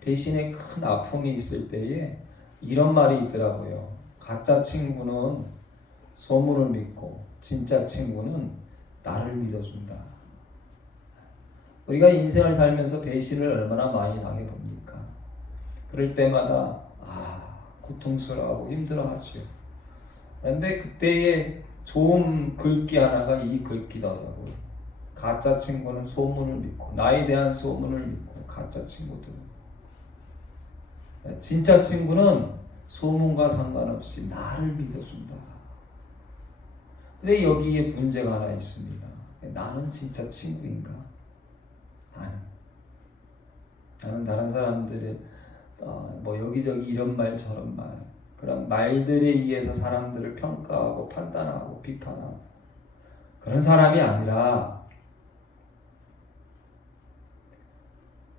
배신의 큰 아픔이 있을 때에 이런 말이 있더라고요. 가짜 친구는 소문을 믿고 진짜 친구는 나를 믿어준다. 우리가 인생을 살면서 배신을 얼마나 많이 당해봅니까? 그럴 때마다 고통스러워하고 힘들어하지요. 그런데 그때에 좋은 글귀 하나가 이 글귀더라고요. 가짜 친구는 소문을 믿고, 나에 대한 소문을 믿고, 가짜 친구들은. 진짜 친구는 소문과 상관없이 나를 믿어준다. 근데 여기에 문제가 하나 있습니다. 나는 진짜 친구인가? 나는 다른 사람들의 뭐 여기저기 이런 말 저런 말, 그런 말들에 의해서 사람들을 평가하고 판단하고 비판하고 그런 사람이 아니라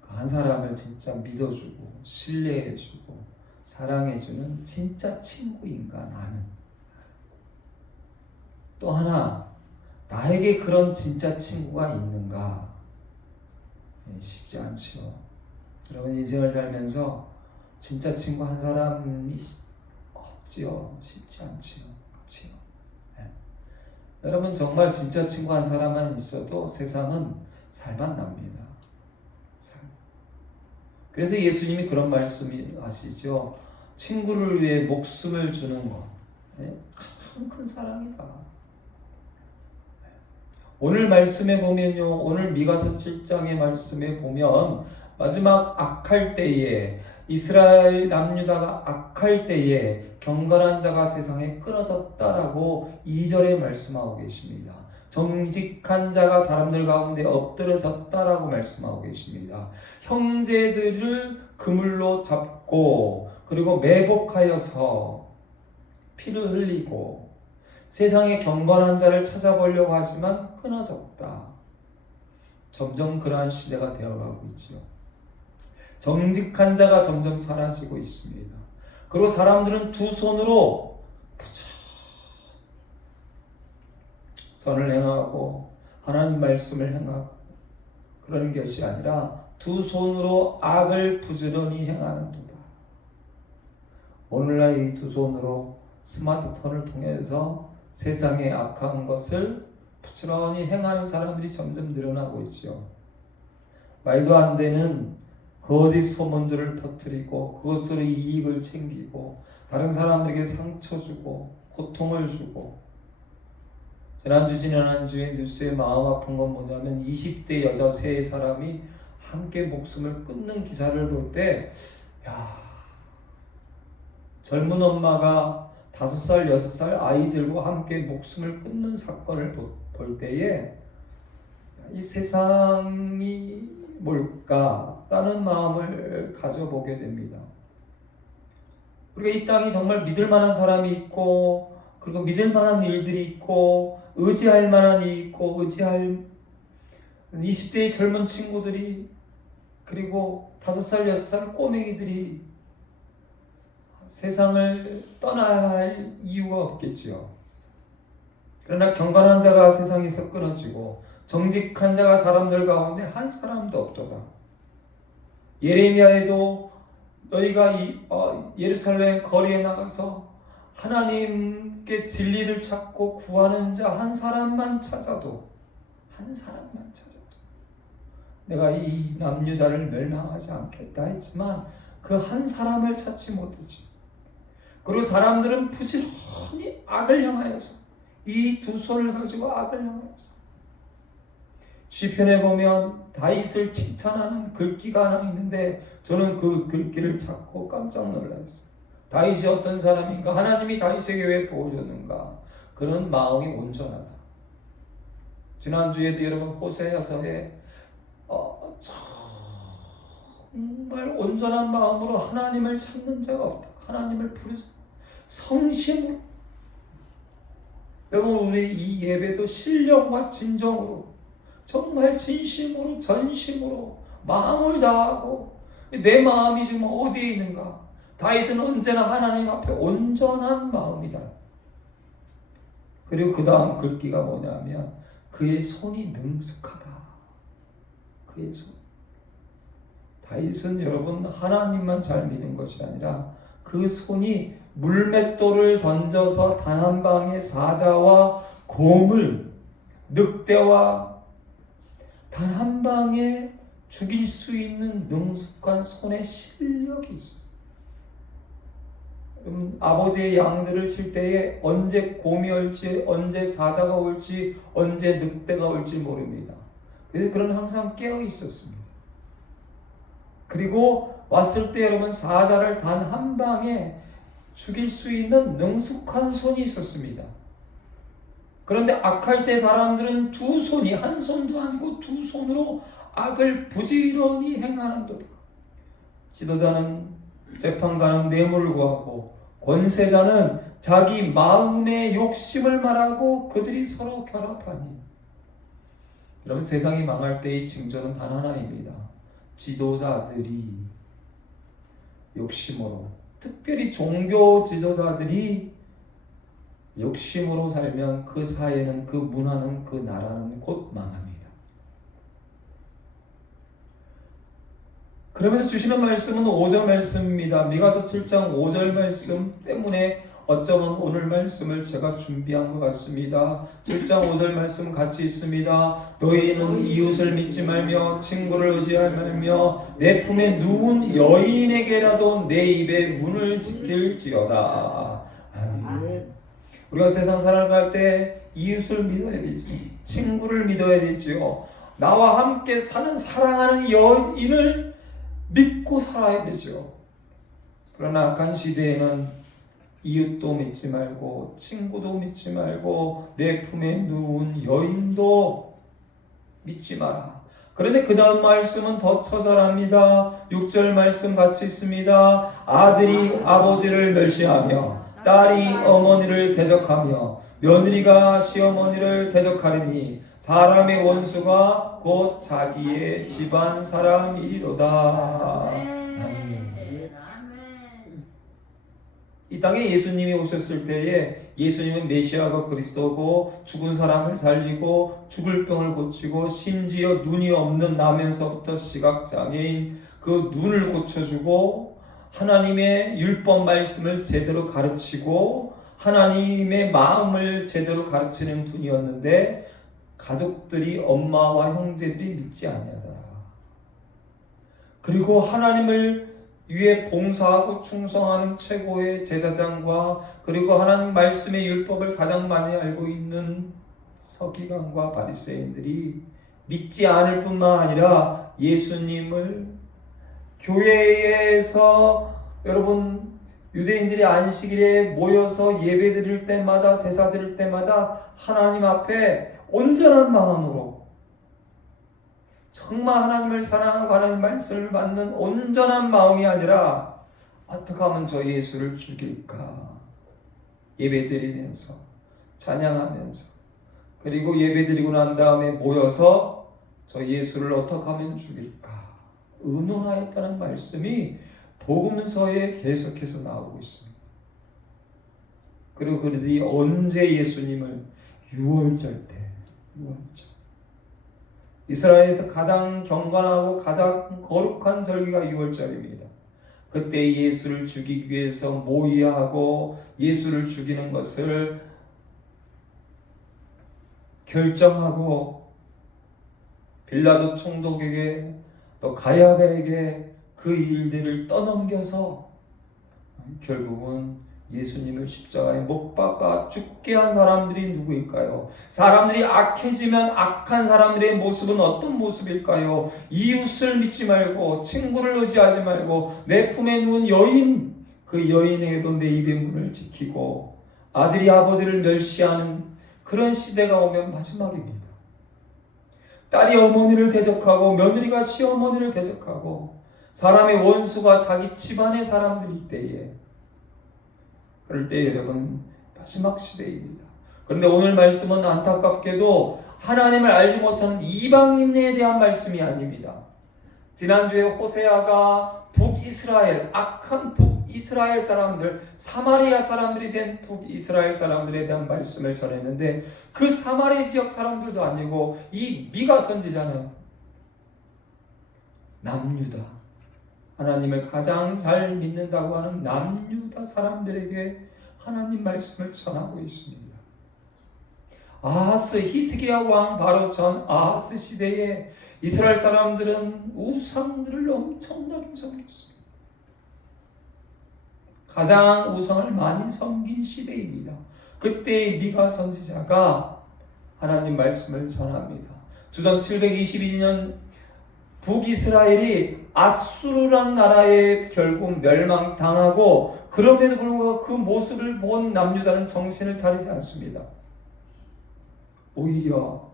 그 한 사람을 진짜 믿어주고 신뢰해주고 사랑해주는 진짜 친구인가 나는. 또 하나, 나에게 그런 진짜 친구가 있는가? 쉽지 않죠. 여러분 인생을 살면서 진짜 친구 한 사람이 없지요. 쉽지 않지요. 그렇지요. 네. 여러분 정말 진짜 친구 한 사람만 있어도 세상은 살만납니다. 그래서 예수님이 그런 말씀을 하시죠. 친구를 위해 목숨을 주는 것, 가장 큰 사랑이다. 오늘 말씀에 보면요, 오늘 미가서 7장의 말씀에 보면 마지막 악할 때에 이스라엘 남유다가 악할 때에 경건한 자가 세상에 끊어졌다라고 2절에 말씀하고 계십니다. 정직한 자가 사람들 가운데 엎드러졌다라고 말씀하고 계십니다. 형제들을 그물로 잡고 그리고 매복하여서 피를 흘리고 세상에 경건한 자를 찾아보려고 하지만 끊어졌다. 점점 그러한 시대가 되어가고 있죠. 정직한 자가 점점 사라지고 있습니다. 그리고 사람들은 두 손으로 선을 행하고 하나님 말씀을 행하고 그런 것이 아니라 두 손으로 악을 부지런히 행하는 도다. 오늘날 이 두 손으로 스마트폰을 통해서 세상의 악한 것을 부지런히 행하는 사람들이 점점 늘어나고 있죠. 말도 안 되는 거짓 소문들을 퍼뜨리고 그것으로 이익을 챙기고 다른 사람들에게 상처 주고 고통을 주고. 지난주에 뉴스에 마음 아픈 건 뭐냐면 20대 여자 3사람이 함께 목숨을 끊는 기사를 볼 때 젊은 엄마가 5살, 6살 아이들과 함께 목숨을 끊는 사건을 볼 때에 이 세상이 뭘까라는 마음을 가져보게 됩니다. 우리가 이 땅이 정말 믿을 만한 사람이 있고 그리고 믿을 만한 일들이 있고 의지할 만한 일이 있고 의지할 20대의 젊은 친구들이 그리고 5살, 6살 꼬맹이들이 세상을 떠나야 할 이유가 없겠지요. 그러나 경건한 자가 세상에서 끊어지고 정직한 자가 사람들 가운데 한 사람도 없도다. 예레미야에도 너희가 예루살렘 거리에 나가서 하나님께 진리를 찾고 구하는 자 한 사람만 찾아도 내가 이 남유다를 멸망하지 않겠다 했지만 그 한 사람을 찾지 못하지. 그리고 사람들은 부지런히 악을 향하여서 이 두 손을 가지고 악을 향하여서 시편에 보면 다윗을 칭찬하는 글귀가 하나 있는데 저는 그 글귀를 찾고 깜짝 놀랐어요. 다윗이 어떤 사람인가? 하나님이 다윗에게 왜 보여줬는가? 그런 마음이 온전하다. 지난주에도 여러분 호세아서에 정말 온전한 마음으로 하나님을 찾는 자가 없다. 하나님을 부르자. 성심으로. 여러분 우리 이 예배도 신령과 진정으로 정말 진심으로 전심으로 마음을 다하고 내 마음이 지금 어디에 있는가? 다윗은 언제나 하나님 앞에 온전한 마음이다. 그리고 그 다음 글귀가 뭐냐면 그의 손이 능숙하다. 그의 손. 다윗은 여러분 하나님만 잘 믿은 것이 아니라 그 손이 물맷돌을 던져서 단 한 방의 사자와 곰을, 늑대와 단 한 방에 죽일 수 있는 능숙한 손에 실력이 있어요. 아버지의 양들을 칠 때에 언제 곰이 올지, 언제 사자가 올지, 언제 늑대가 올지 모릅니다. 그래서 그는 항상 깨어 있었습니다. 그리고 왔을 때 여러분 사자를 단 한 방에 죽일 수 있는 능숙한 손이 있었습니다. 그런데 악할 때 사람들은 두 손이, 한 손도 아니고 두 손으로 악을 부지런히 행하는도다. 지도자는 재판관은 뇌물을 구하고 권세자는 자기 마음의 욕심을 말하고 그들이 서로 결합하니. 여러분 세상이 망할 때의 징조는 단 하나입니다. 지도자들이 욕심으로, 특별히 종교 지도자들이 욕심으로 살면 그 사회는, 그 문화는, 그 나라는 곧 망합니다. 그러면서 주시는 말씀은 5절 말씀입니다. 미가서 7장 5절 말씀 때문에 어쩌면 오늘 말씀을 제가 준비한 것 같습니다. 7장 5절 말씀 같이 있습니다. 너희는 이웃을 믿지 말며 친구를 의지할 말며 내 품에 누운 여인에게라도 내 입의 문을 지킬지어다. 아멘. 우리가 세상 살아갈 때 이웃을 믿어야 되죠. 친구를 믿어야 되죠. 나와 함께 사는 사랑하는 여인을 믿고 살아야 되죠. 그러나 악한 시대에는 이웃도 믿지 말고 친구도 믿지 말고 내 품에 누운 여인도 믿지 마라. 그런데 그 다음 말씀은 더 처절합니다. 6절 말씀 같이 있습니다. 아들이 아버지를 멸시하며 딸이 어머니를 대적하며 며느리가 시어머니를 대적하리니 사람의 원수가 곧 자기의 집안 사람이리로다. 아멘. 이 땅에 예수님이 오셨을 때에 예수님은 메시아가 그리스도고 죽은 사람을 살리고 죽을 병을 고치고 심지어 눈이 없는 나면서부터 시각장애인 그 눈을 고쳐주고 하나님의 율법 말씀을 제대로 가르치고 하나님의 마음을 제대로 가르치는 분이었는데 가족들이, 엄마와 형제들이 믿지 아니하더라. 그리고 하나님을 위해 봉사하고 충성하는 최고의 제사장과 그리고 하나님 말씀의 율법을 가장 많이 알고 있는 서기관과 바리새인들이 믿지 않을 뿐만 아니라 예수님을 교회에서, 여러분 유대인들이 안식일에 모여서 예배 드릴 때마다, 제사 드릴 때마다 하나님 앞에 온전한 마음으로, 정말 하나님을 사랑하고 하나님 말씀을 받는 온전한 마음이 아니라 어떻게 하면 저 예수를 죽일까, 예배 드리면서 찬양하면서, 그리고 예배 드리고 난 다음에 모여서 저 예수를 어떻게 하면 죽일까 의논하였다는 말씀이 복음서에 계속해서 나오고 있습니다. 그리고 그들이 언제 예수님을, 유월절 때, 유월절, 이스라엘에서 가장 경건하고 가장 거룩한 절기가 유월절입니다. 그때 예수를 죽이기 위해서 모의하고 예수를 죽이는 것을 결정하고 빌라도 총독에게 또 가야바에게 그 일들을 떠넘겨서 결국은 예수님을 십자가에 못 박아 죽게 한 사람들이 누구일까요? 사람들이 악해지면 악한 사람들의 모습은 어떤 모습일까요? 이웃을 믿지 말고 친구를 의지하지 말고 내 품에 누운 여인, 그 여인에게도 내 입의 문을 지키고 아들이 아버지를 멸시하는 그런 시대가 오면 마지막입니다. 딸이 어머니를 대적하고 며느리가 시어머니를 대적하고 사람의 원수가 자기 집안의 사람들일 때에, 그럴 때 여러분 마지막 시대입니다. 그런데 오늘 말씀은 안타깝게도 하나님을 알지 못하는 이방인에 대한 말씀이 아닙니다. 지난주에 호세아가 북이스라엘, 악한 북이스라엘 사람들, 사마리아 사람들이 된 북이스라엘 사람들에 대한 말씀을 전했는데 그 사마리아 지역 사람들도 아니고 이 미가 선지자는 남유다, 하나님을 가장 잘 믿는다고 하는 남유다 사람들에게 하나님 말씀을 전하고 있습니다. 아하스 히스기야 왕 바로 전 아하스 시대에 이스라엘 사람들은 우상들을 엄청나게 섬겼습니다. 가장 우상을 많이 섬긴 시대입니다. 그때의 미가 선지자가 하나님 말씀을 전합니다. 주전 722년 북이스라엘이 아수르란 나라에 결국 멸망당하고, 그럼에도 불구하고 그 모습을 본 남유다는 정신을 차리지 않습니다. 오히려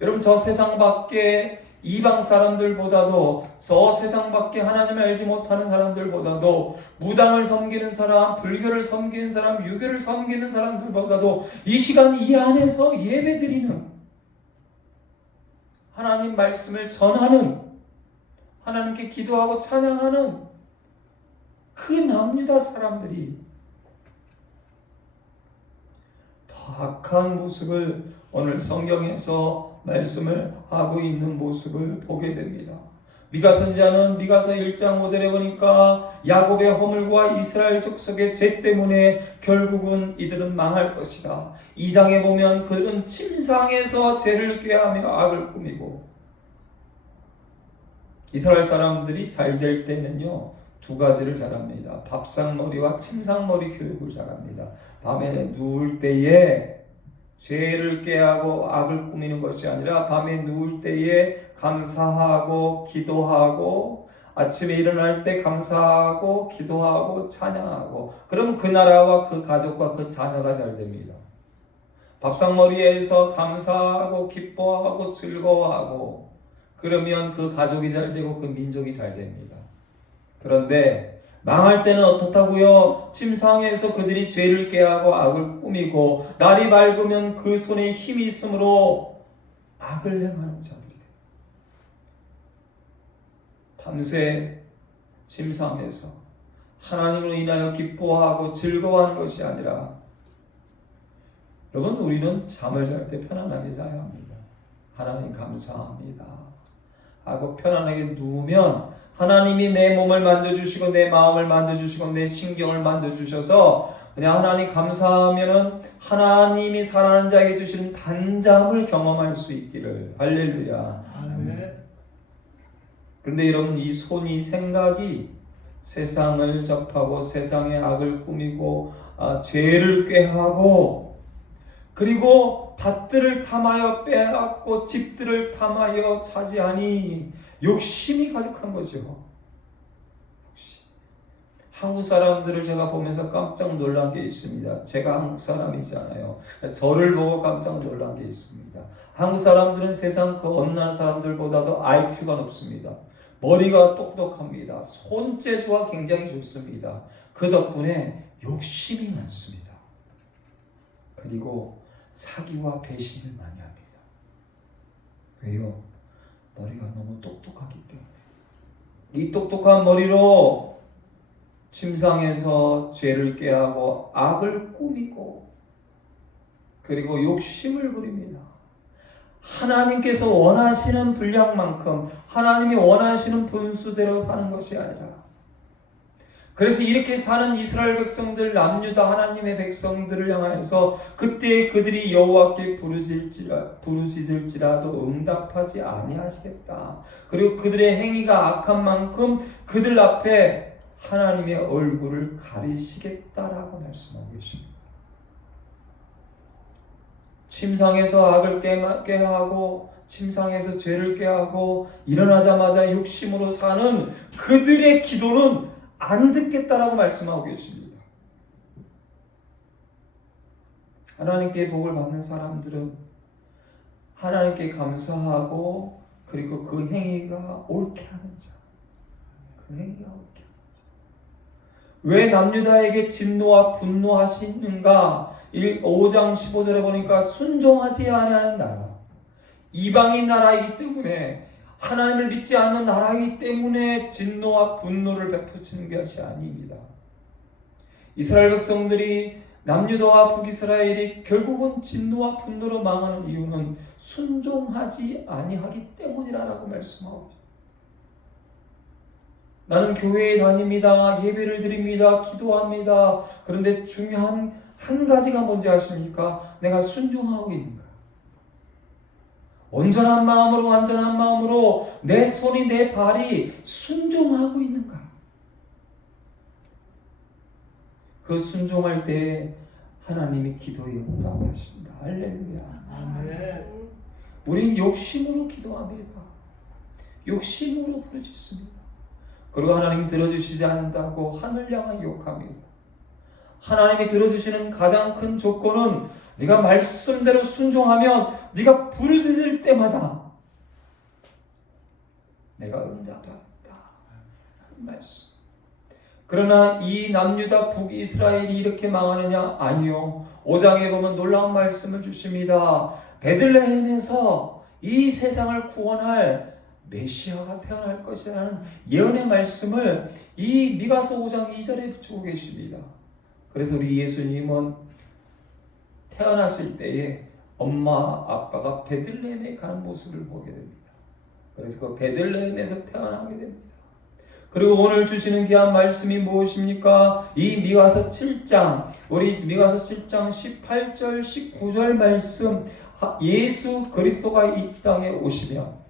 여러분, 저 세상 밖에 이방 사람들보다도, 저 세상 밖에 하나님을 알지 못하는 사람들보다도, 무당을 섬기는 사람, 불교를 섬기는 사람, 유교를 섬기는 사람들보다도 이 시간 이 안에서 예배드리는, 하나님 말씀을 전하는, 하나님께 기도하고 찬양하는 그 남유다 사람들이 더 악한 모습을 오늘 성경에서 말씀을 하고 있는 모습을 보게 됩니다. 미가 선지자는 미가서 1장 5절에 보니까 야곱의 허물과 이스라엘 족속의 죄 때문에 결국은 이들은 망할 것이다. 2장에 보면 그들은 침상에서 죄를 꾀하며 악을 꾸미고, 이스라엘 사람들이 잘 될 때는요, 두 가지를 잘합니다. 밥상머리와 침상머리 교육을 잘합니다. 밤에 누울 때에 죄를 꾀하고 악을 꾸미는 것이 아니라 밤에 누울 때에 감사하고 기도하고, 아침에 일어날 때 감사하고 기도하고 찬양하고, 그러면 그 나라와 그 가족과 그 자녀가 잘 됩니다. 밥상머리에서 감사하고 기뻐하고 즐거워하고, 그러면 그 가족이 잘 되고 그 민족이 잘 됩니다. 그런데 망할 때는 어떻다고요? 침상에서 그들이 죄를 꾀하고 악을 꾸미고, 날이 밝으면 그 손에 힘이 있으므로 악을 행하는 자들이 됩니다. 밤새 침상에서 하나님으로 인하여 기뻐하고 즐거워하는 것이 아니라, 여러분, 우리는 잠을 잘 때 편안하게 자야 합니다. 하나님 감사합니다 하고 편안하게 누우면 하나님이 내 몸을 만져주시고 내 마음을 만져주시고 내 신경을 만져주셔서 그냥 하나님 감사하면은 하나님이 사랑하는 자에게 주시는 단잠을 경험할 수 있기를. 할렐루야. 아멘. 그런데 여러분, 이 손이, 생각이 세상을 접하고 세상의 악을 꾸미고 죄를 꾀하고, 그리고 밭들을 탐하여 빼앗고 집들을 탐하여 차지하니 욕심이 가득한 거죠. 욕심. 한국 사람들을 제가 보면서 깜짝 놀란 게 있습니다. 제가 한국 사람이잖아요. 저를 보고 깜짝 놀란 게 있습니다. 한국 사람들은 세상 그 어느 나라 사람들보다도 IQ가 높습니다. 머리가 똑똑합니다. 손재주가 굉장히 좋습니다. 그 덕분에 욕심이 많습니다. 그리고 사기와 배신을 많이 합니다. 왜요? 머리가 너무 똑똑하기 때문에. 이 똑똑한 머리로 침상에서 죄를 꾀하고 악을 꾸미고, 그리고 욕심을 부립니다. 하나님께서 원하시는 분량만큼, 하나님이 원하시는 분수대로 사는 것이 아니라, 그래서 이렇게 사는 이스라엘 백성들, 남유다 하나님의 백성들을 향하여서 그때 그들이 여호와께 부르짖을지라도 응답하지 아니하시겠다. 그리고 그들의 행위가 악한 만큼 그들 앞에 하나님의 얼굴을 가리시겠다라고 말씀하고 계십니다. 침상에서 악을 꾀하고 침상에서 죄를 꾀하고 일어나자마자 욕심으로 사는 그들의 기도는 안 듣겠다라고 말씀하고 계십니다. 하나님께 복을 받는 사람들은 하나님께 감사하고, 그리고 그 행위가 옳게 하는 자, 그 행위가 옳게 하는 자. 왜 남유다에게 진노와 분노하시는가? 5장 15절에 보니까 순종하지 아니하는 나라, 이방인 나라이기 때문에, 하나님을 믿지 않는 나라이기 때문에 진노와 분노를 베푸시는 것이 아닙니다. 이스라엘 백성들이, 남유다와 북이스라엘이 결국은 진노와 분노로 망하는 이유는 순종하지 아니하기 때문이라고 말씀하고, 나는 교회에 다닙니다. 예배를 드립니다. 기도합니다. 그런데 중요한 한 가지가 뭔지 아십니까? 내가 순종하고 있는가? 온전한 마음으로, 완전한 마음으로 내 손이, 내 발이 순종하고 있는가? 그 순종할 때 하나님이 기도에 응답하신다. 할렐루야. 아멘. 우리 욕심으로 기도합니다. 욕심으로 부르짖습니다. 그리고 하나님이 들어주시지 않는다고 하늘 향하여 욕합니다. 하나님이 들어주시는 가장 큰 조건은 네가 말씀대로 순종하면 네가 부르짖을 때마다 내가 응답하겠다 하는 말씀. 그러나 이 남유다 북이스라엘이 이렇게 망하느냐? 아니요. 5장에 보면 놀라운 말씀을 주십니다. 베들레헴에서 이 세상을 구원할 메시아가 태어날 것이라는 예언의 말씀을 이 미가서 5장 2절에 붙이고 계십니다. 그래서 우리 예수님은 태어났을 때에 엄마 아빠가 베들레헴에 가는 모습을 보게 됩니다. 그래서 그 베들레헴에서 태어나게 됩니다. 그리고 오늘 주시는 귀한 말씀이 무엇입니까? 이 미가서 7장, 우리 미가서 7장 18절 19절 말씀, 예수 그리스도가 이 땅에 오시면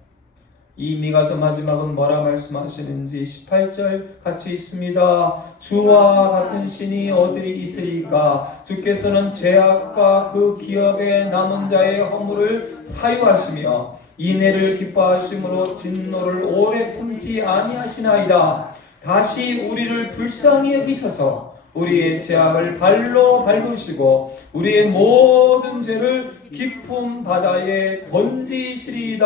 이 미가서 마지막은 뭐라 말씀하시는지 18절 같이 있습니다. 주와 같은 신이 어디 있으리까? 주께서는 죄악과 그 기업에 남은 자의 허물을 사유하시며 인애를 기뻐하심으로 진노를 오래 품지 아니하시나이다. 다시 우리를 불쌍히 여기셔서 우리의 죄악을 발로 밟으시고 우리의 모든 죄를 깊은 바다에 던지시리이다.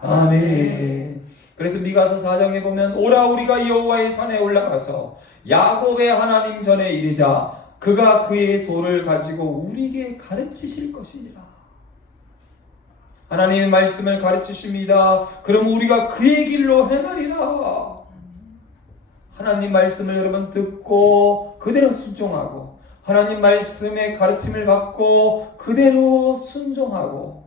아멘. 그래서 미가서 4장에 보면 오라 우리가 여호와의 산에 올라가서 야곱의 하나님 전에 이르자 그가 그의 돌을 가지고 우리에게 가르치실 것이니라. 하나님의 말씀을 가르치십니다. 그럼 우리가 그의 길로 행하리라. 하나님 말씀을 여러분 듣고 그대로 순종하고 하나님 말씀의 가르침을 받고 그대로 순종하고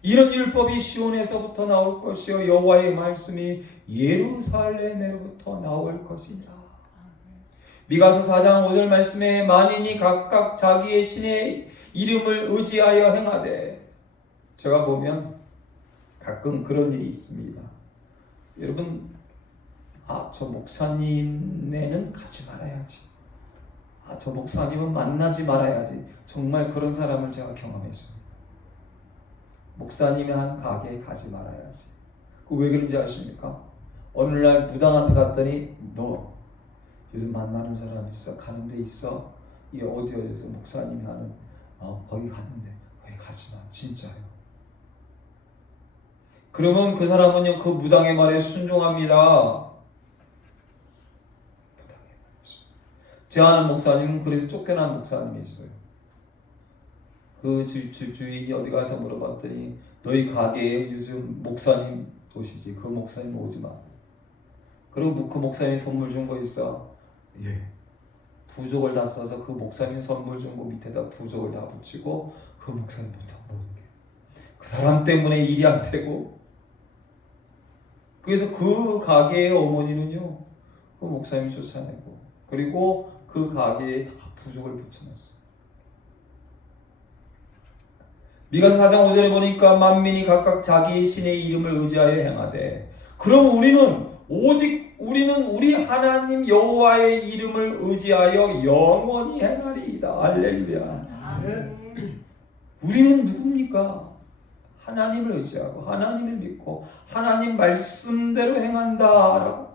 이런 율법이 시온에서부터 나올 것이요 여호와의 말씀이 예루살렘에로부터 나올 것이니라. 미가서 4장 5절 말씀에 만인이 각각 자기의 신의 이름을 의지하여 행하되, 제가 보면 가끔 그런 일이 있습니다. 여러분, 저 목사님네는 가지 말아야지. 저 목사님은 만나지 말아야지. 정말 그런 사람을 제가 경험했습니다. 목사님이 하는 가게에 가지 말아야지. 왜 그런지 아십니까? 어느 날 무당한테 갔더니 너 요즘 만나는 사람 있어? 가는 데 있어? 이게 어디에서 목사님이 하는 거기 갔는데 거기 가지 마. 진짜요. 그러면 그 사람은요 그 무당의 말에 순종합니다. 무당의 말에 제 아는 목사님은 그래서 쫓겨난 목사님이 있어요. 그 주인이 어디 가서 물어봤더니 너희 가게에 요즘 목사님 오시지. 그 목사님 오지 마. 그리고 그 목사님이 선물 준 거 있어. 예. 부족을 다 써서 그 목사님 선물 준 거 밑에다 부족을 다 붙이고 그 목사님 못 오게. 그 사람 때문에 일이 안 되고. 그래서 그 가게의 어머니는요 그 목사님이 쫓아내고 그리고 그 가게에 다 부족을 붙여놨어요. 미가서 4장 5절에 보니까 만민이 각각 자기의 신의 이름을 의지하여 행하되, 그럼 우리는 우리 하나님 여호와의 이름을 의지하여 영원히 행하리이다. 할렐루야. 우리는 누굽니까? 하나님을 의지하고 하나님을 믿고 하나님 말씀대로 행한다라고.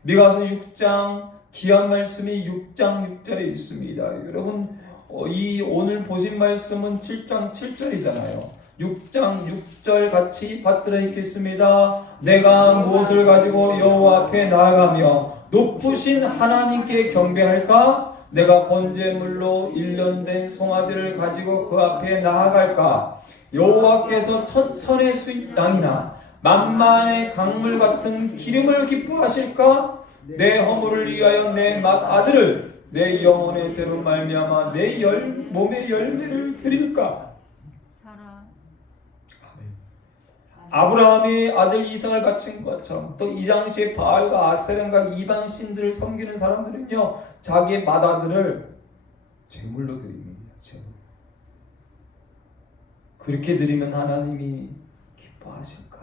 미가서 6장 귀한 말씀이 6장 6절에 있습니다. 여러분 이 오늘 보신 말씀은 7장 7절이잖아요. 6장 6절 같이 받들어 읽겠습니다. 내가 무엇을 가지고 여호와 앞에 나아가며 높으신 하나님께 경배할까? 내가 번제물로 1년 된 송아지를 가지고 그 앞에 나아갈까? 여호와께서 천천의 양이나 만만의 강물 같은 기름을 기뻐하실까? 내 허물을 위하여 내 맏아들을 내 영혼의 죄로 말미암아 내 몸의 열매를 드릴까? 살아. 아브라함이 아들 이삭을 바친 것처럼 또 이 당시에 바알과 아세란과 이방 신들을 섬기는 사람들은요, 자기의 맏아들을 제물로 드립니다. 제물. 그렇게 드리면 하나님이 기뻐하실까?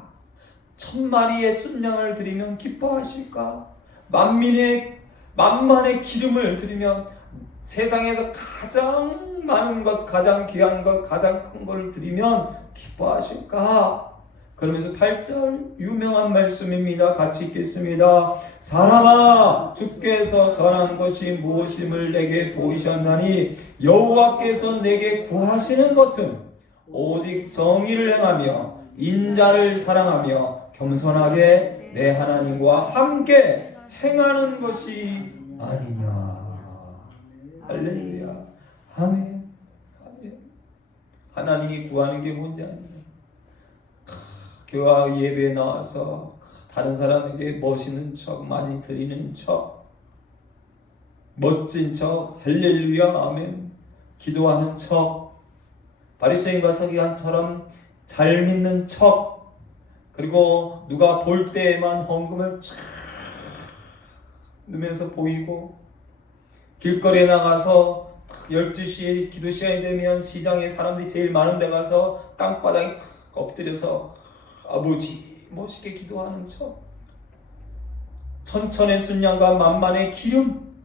1000마리의 순양을 드리면 기뻐하실까? 만만의 기름을 드리면, 세상에서 가장 많은 것, 가장 귀한 것, 가장 큰 것을 드리면 기뻐하실까? 그러면서 8절 유명한 말씀입니다. 같이 읽겠습니다. 사람아, 주께서 선한 것이 무엇임을 내게 보이셨나니 여호와께서 내게 구하시는 것은 오직 정의를 행하며 인자를 사랑하며 겸손하게 내 하나님과 함께 행하는 것이 아니냐. 할렐루야. 아멘. 아멘. 하나님이 구하는 게 뭔지 아니냐. 교회 예배에 나와서 다른 사람에게 멋있는 척, 많이 드리는 척, 멋진 척, 할렐루야, 아멘, 기도하는 척, 바리새인과 서기관처럼 잘 믿는 척, 그리고 누가 볼 때에만 헌금을 쫙 넣으면서 보이고, 길거리에 나가서 12시에 기도 시간이 되면 시장에 사람들이 제일 많은 데 가서 땅바닥에 엎드려서 아버지 멋있게 기도하는 척, 천천의 순양과 만만의 기름,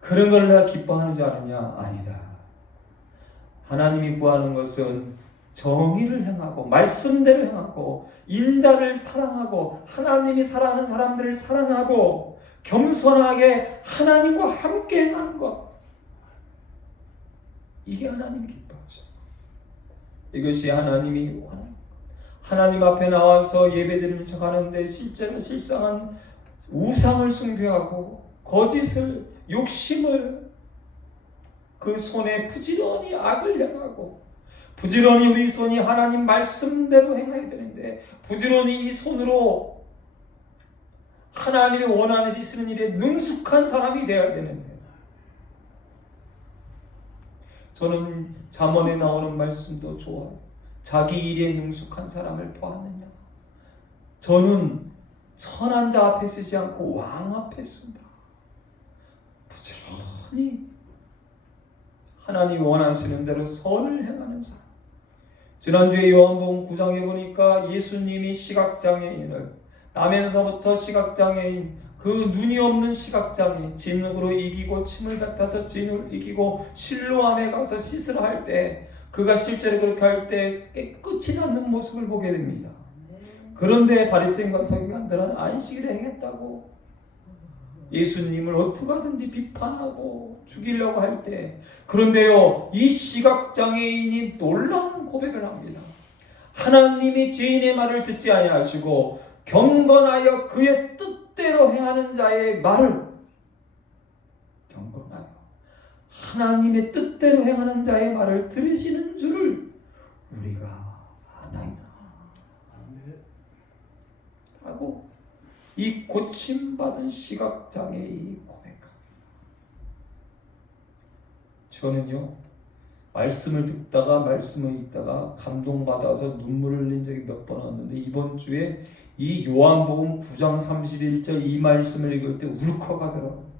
그런 걸 내가 기뻐하는 줄 아느냐? 아니다. 하나님이 구하는 것은 정의를 행하고 말씀대로 행하고 인자를 사랑하고 하나님이 사랑하는 사람들을 사랑하고 겸손하게 하나님과 함께 행하는 것, 이게 하나님이 기뻐하죠. 이것이 하나님이 원하는, 하나님 앞에 나와서 예배드리는 척 하는데 실제로 실상은 우상을 숭배하고 거짓을, 욕심을, 그 손에 부지런히 악을 행하고, 부지런히 우리 손이 하나님 말씀대로 행해야 되는데 부지런히 이 손으로 하나님이 원하시는 일에 능숙한 사람이 되어야 되는데, 저는 잠언에 나오는 말씀도 좋아요. 자기 일에 능숙한 사람을 보았느냐? 저는 선한 자 앞에 쓰지 않고 왕 앞에 쓴다. 부지런히 하나님 원하시는 대로 선을 행하는 사람. 지난주에 요한복음 9장에 보니까 예수님이 시각장애인을, 나면서부터 시각장애인, 그 눈이 없는 시각장애인, 진흙으로 이기고 침을 뱉어서 진흙을 이기고 실로암에 가서 씻으라 할 때, 그가 실제로 그렇게 할 때 깨끗이 낫는 모습을 보게 됩니다. 그런데 바리새인과 서기관들은 안식일에 행했다고 예수님을 어떻게 하든지 비판하고 죽이려고 할 때, 그런데요, 이 시각장애인이 놀라운 고백을 합니다. 하나님이 죄인의 말을 듣지 아니하시고 경건하여 그의 뜻대로 행하는 자의 말을, 경건하여 하나님의 뜻대로 행하는 자의 말을 들으시는 줄을 우리가 아나이다 하고 이 고침받은 시각장애인이 고백합니다. 저는요, 말씀을 듣다가 말씀을 읽다가 감동받아서 눈물을 흘린 적이 몇 번 왔는데, 이번 주에 이 요한복음 9장 31절 이 말씀을 읽을 때 울컥하더라고요.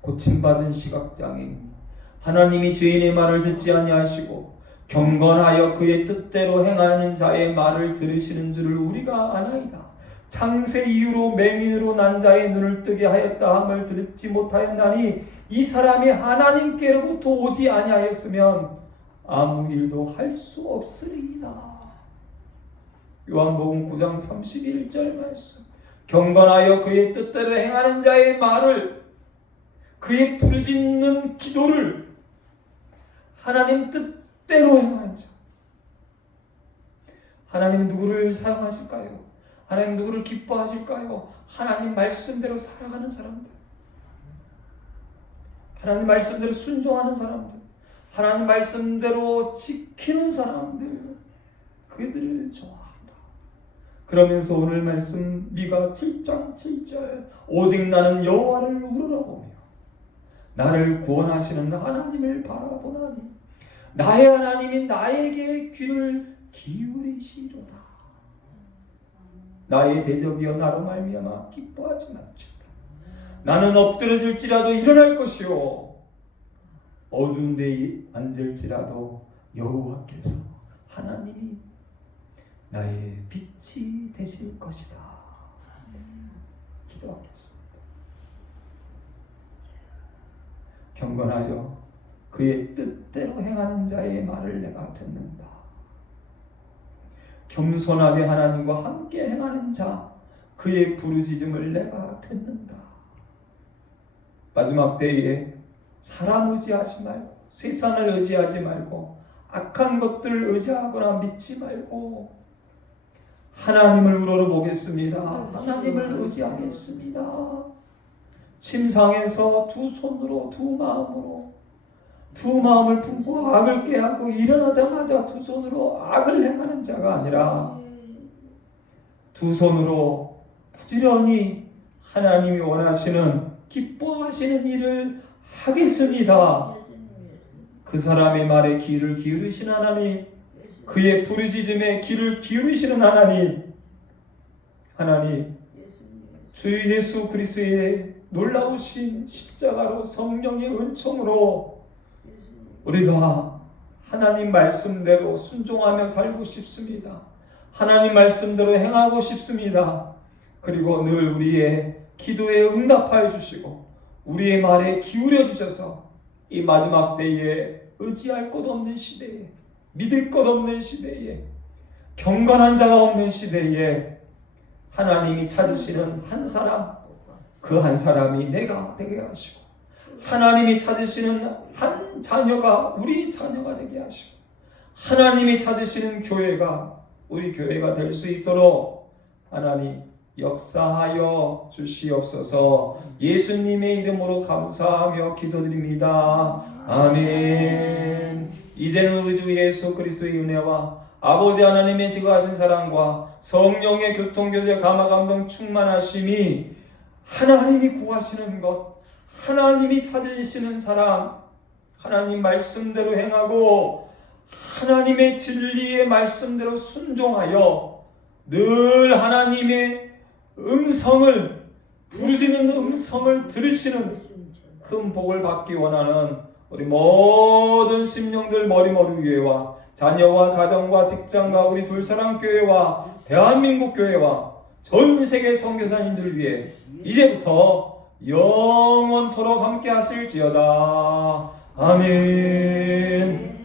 고침받은 시각장애인, 하나님이 죄인의 말을 듣지 아니하시고 경건하여 그의 뜻대로 행하는 자의 말을 들으시는 줄을 우리가 아나이다. 창세 이후로 맹인으로 난 자의 눈을 뜨게 하였다 함을 듣지 못하였나니 이 사람이 하나님께로부터 오지 아니하였으면 아무 일도 할 수 없으리이다. 요한복음 9장 31절 말씀. 경건하여 그의 뜻대로 행하는 자의 말을, 그의 부르짖는 기도를 하나님 뜻대로 행하는 자. 하나님은 누구를 사랑하실까요? 하나님 누구를 기뻐하실까요? 하나님 말씀대로 살아가는 사람들, 하나님 말씀대로 순종하는 사람들, 하나님 말씀대로 지키는 사람들, 그들을 좋아한다. 그러면서 오늘 말씀 미가 7장 7절, 오직 나는 여호와를 우러러보며 나를 구원하시는 하나님을 바라보나니 나의 하나님이 나에게 귀를 기울이시로다. 나의 대적이여 나로 말미암아 기뻐하지 말지어다. 나는 엎드러질지라도 일어날 것이요 어두운 데에 앉을지라도 여호와께서 하나님이 나의 빛이 되실 것이다. 기도하겠습니다. 경건하여 그의 뜻대로 행하는 자의 말을 내가 듣는다. 겸손하게 하나님과 함께 행하는 자 그의 부르짖음을 내가 듣는다. 마지막 때에 사람 의지하지 말고 세상을 의지하지 말고 악한 것들을 의지하거나 믿지 말고 하나님을 우러러보겠습니다. 하나님을 의지하겠습니다. 침상에서 두 손으로 두 마음을 품고 악을 꾀하고 일어나자마자 두 손으로 악을 행하는 자가 아니라 두 손으로 부지런히 하나님이 원하시는 기뻐하시는 일을 하겠습니다. 그 사람의 말에 귀를 기울이신 하나님, 그의 부르짖음에 귀를 기울이시는 하나님, 주 예수 그리스도의 놀라우신 십자가로 성령의 은총으로 우리가 하나님 말씀대로 순종하며 살고 싶습니다. 하나님 말씀대로 행하고 싶습니다. 그리고 늘 우리의 기도에 응답하여 주시고 우리의 말에 기울여 주셔서 이 마지막 때에 의지할 것 없는 시대에, 믿을 것 없는 시대에, 경건한 자가 없는 시대에 하나님이 찾으시는 한 사람, 그 한 사람이 내가 되게 하시고 하나님이 찾으시는 한 자녀가 우리 자녀가 되게 하시고 하나님이 찾으시는 교회가 우리 교회가 될 수 있도록 하나님 역사하여 주시옵소서. 예수님의 이름으로 감사하며 기도드립니다. 아멘. 이제는 우리 주 예수 그리스도의 은혜와 아버지 하나님의 지극하신 사랑과 성령의 교통교제 감화감동 충만하심이 하나님이 구하시는 것, 하나님이 찾으시는 사람, 하나님 말씀대로 행하고 하나님의 진리의 말씀대로 순종하여 늘 하나님의 음성을, 부르짖는 음성을 들으시는 큰 복을 받기 원하는 우리 모든 심령들 머리머리 위에와 자녀와 가정과 직장과 우리 둘사랑교회와 대한민국 교회와 전 세계 선교사님들 위해 이제부터 영원토록 함께 하실지어다. 아멘.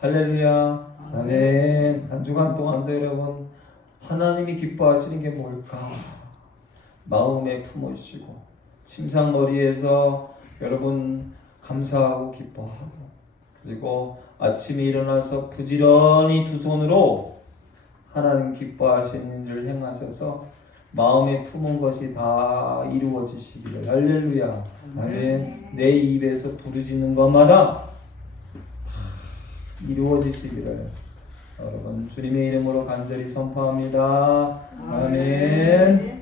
할렐루야. 아멘. 한 주간 동안도 여러분 하나님이 기뻐하시는 게 뭘까? 마음에 품으시고 침상머리에서 여러분 감사하고 기뻐하고 그리고 아침에 일어나서 부지런히 두 손으로 하나님 기뻐하시는 일을 행하셔서 마음에 품은 것이 다 이루어지시기를. 할렐루야. 아멘. 내 입에서 부르짖는 것마다 이루어지시기를 여러분 주님의 이름으로 간절히 선포합니다. 아멘.